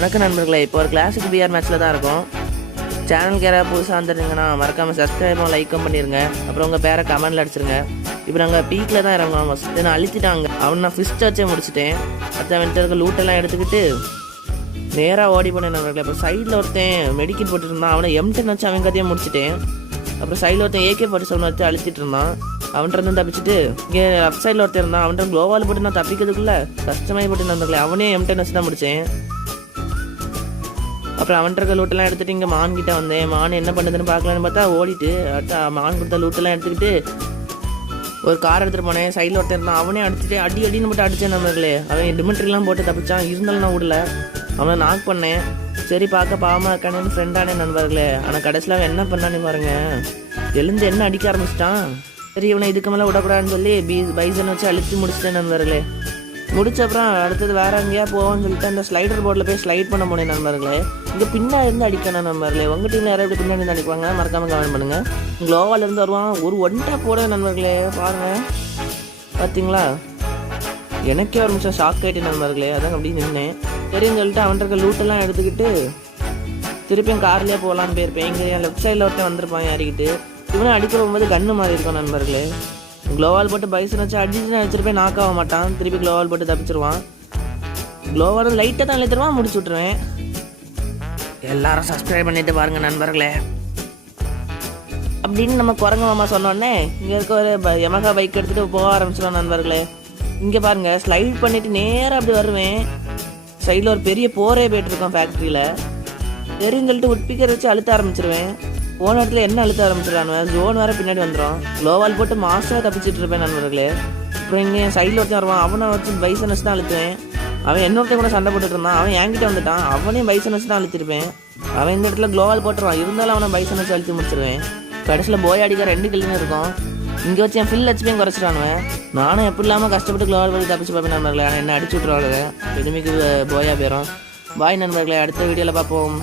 வணக்கம் நண்பர்களே, இப்போ ஒரு கிளாசிக் பிஆர் மேட்ச்சில் தான் இருக்கும். சேனலுக்கு யாராவது புதுசாக வந்துருந்தீங்கன்னா மறக்காமல் சப்ஸ்கிரைபும் லைக்கும் பண்ணிடுங்க. அப்புறம் உங்கள் பேரை கமெண்டில் அடிச்சிருங்க. இப்போ நாங்கள் பீக்கில் தான் இறங்குவோம். ஃபஸ்ட்டு நான் அழுத்திட்டாங்க. அவன் நான் ஃபிஸ்ட் வச்சே முடிச்சிட்டேன். அடுத்த அவன்கிட்ட இருக்க லூட்டெல்லாம் எடுத்துக்கிட்டு நேராக ஓடி போனேன் நண்பர்களே. அப்புறம் சைடில் ஒருத்தன் மெடிக்கெட் போட்டுருந்தான். அவனை M10 வச்சு அவன் கதையை முடிச்சிட்டேன். அப்புறம் சைடில் ஒருத்தன் AK-47 வச்சு அழுத்திட்டு இருந்தான். அவன்கிட்ட இருந்து தப்பிச்சுட்டு இங்கே லெஃப்ட் சைடில் ஒருத்தர் இருந்தான். அவன்கிட்ட க்ளோவால் போட்டு நான் தப்பிக்கிறதுக்குள்ளே கஷ்டமாகி போட்டு நண்பர்களே. அவனே M10 வச்சு தான் முடித்தேன். அப்புறம் அவன்கிட்ட இருக்க லூட்டெல்லாம் எடுத்துகிட்டு இங்கே மான் கிட்டே வந்தேன். மான் என்ன பண்ணுதுன்னு பார்க்கலான்னு பார்த்தா ஓடிட்டு அடுத்த மான் கொடுத்த லூட்டெல்லாம் எடுத்துக்கிட்டு ஒரு கார் எடுத்துகிட்டு போனேன். சைடில் ஒருத்தர் இருந்தான். அவனே அடிச்சுட்டு அடின்னு மட்டும் அடித்தேன் நண்பர்களே. அவன் டிமிட்ரிலாம் போட்டு தப்பிச்சான். இருந்தாலும் நான் விடல. அவனை நாக் பண்ணேன். சரி பார்க்க பாவமாக இருக்கானேன்னு ஃப்ரெண்டானே நண்பர்களே. ஆனால் கடைசியில் அவன் என்ன பண்ணான்னு பாருங்க, எழுந்து என்ன அடிக்க ஆரம்பிச்சிட்டான். சரி இவனை இதுக்கு மேலே விடக்கூடாதுன்னு சொல்லி பைசன் வச்சு அழுத்தி முடிச்சிட்டேன் நண்பர்களே. முடிச்ச அப்புறம் அடுத்தது வேற எங்கேயா போவோம்னு சொல்லிட்டு அந்த ஸ்லைடர் போர்டில் போய் ஸ்லைட் பண்ண போனேன் நண்பர்களே. இங்கே பின்னாடி இருந்து அடிக்கணும் நண்பர்களே. உங்கள் டீமில் யாரும் எப்படி பின்னாடி இருந்து அடிப்பாங்க மறக்காமல் கமெண்ட் பண்ணுங்கள். க்ளோவால் இருந்து வருவான். ஒரு ஒன்ட்டா போட நண்பர்களே. பாருங்கள் பார்த்தீங்களா, எனக்கே ஒரு நிமிஷம் ஷாக் ஆகிட்டு நண்பர்களே. அதான் அப்படி நின்னேன். சரின்னு சொல்லிட்டு அவன்கிட்ட இருக்க லூட்டெல்லாம் எடுத்துக்கிட்டு திருப்பியும் கார்லேயே போகலான்னு போயிருப்பேன். இங்கே லெஃப்ட் சைடில் ஒருத்தன் வந்திருப்பான் யாரிக்கிட்டு. இவனை அடிக்க போகும்போது கன்று மாறி இருக்கும் நண்பர்களே. க்ளோவால் போட்டு பைசன் வச்சு அடிச்சுட்டு வச்சிருப்பேன். நாக் ஆக மாட்டான். திருப்பி க்ளோவால் போட்டு தப்பிச்சிருவான். க்ளோவால் லைட்டாக தான் எழுத்துருவான். முடிச்சு விட்ருவேன். எல்லாரும் சப்ஸ்கிரைப் பண்ணிட்டு பாருங்க நண்பர்களே அப்படின்னு நம்ம குரங்கு மாமா சொன்னோடனே இங்கே இருக்க ஒரு யமகா பைக் எடுத்துகிட்டு போக ஆரம்பிச்சிடும் நண்பர்களே. இங்கே பாருங்க, ஸ்லைட் பண்ணிட்டு நேராக அப்படி வருவேன். சைடில் ஒரு பெரிய போரே போயிட்டு இருக்கோம் ஃபேக்ட்ரியில். சரின்னு சொல்லிட்டு உட்பிக்கர் வச்சு அழுத்த ஆரம்பிச்சிருவேன். போன இடத்துல என்ன அழுத்த ஆரம்பிச்சிடறானுவேன். ஜோன் வேறு பின்னாடி வந்துடும். க்ளோவால் போட்டு மாஸ்டராக தப்பிச்சிட்டு இருப்பேன் நண்பர்களே. அப்புறம் இங்கே சைடில் ஒருத்தன் வருவான். அவனை வச்சு பைசன் வச்சு தான் அழுத்துவேன். அவன் இன்னொருத்தையும் கூட சண்டை போட்டுட்டு இருந்தான். அவன் என்கிட்ட வந்துட்டான். அவனையும் பைசன் வச்சு தான் அழுத்திருப்பேன். அவன் இந்த இடத்துல க்ளோவால் போட்டுருவான். இருந்தாலும் அவனை பைசன் வச்சு அழுத்தி முடிச்சிருவேன். கடைசியில் போய் அடிக்க 2 கில்லுன்னு இருக்கும். இங்கே வச்சு என் ஃபில் ஹெச்பியும் குறைச்சிட்டானுவேன். நானும் எப்படி இல்லாமல் கஷ்டப்பட்டு க்ளோவால் போட்டு தப்பிச்சு பார்ப்பேன் நண்பர்களே. ஆனால் என்ன அடிச்சு விட்ருவாங்க. எதுமைக்கு போயா போயிடும். பாய் நண்பர்களே, அடுத்த வீடியோவில் பார்ப்போம்.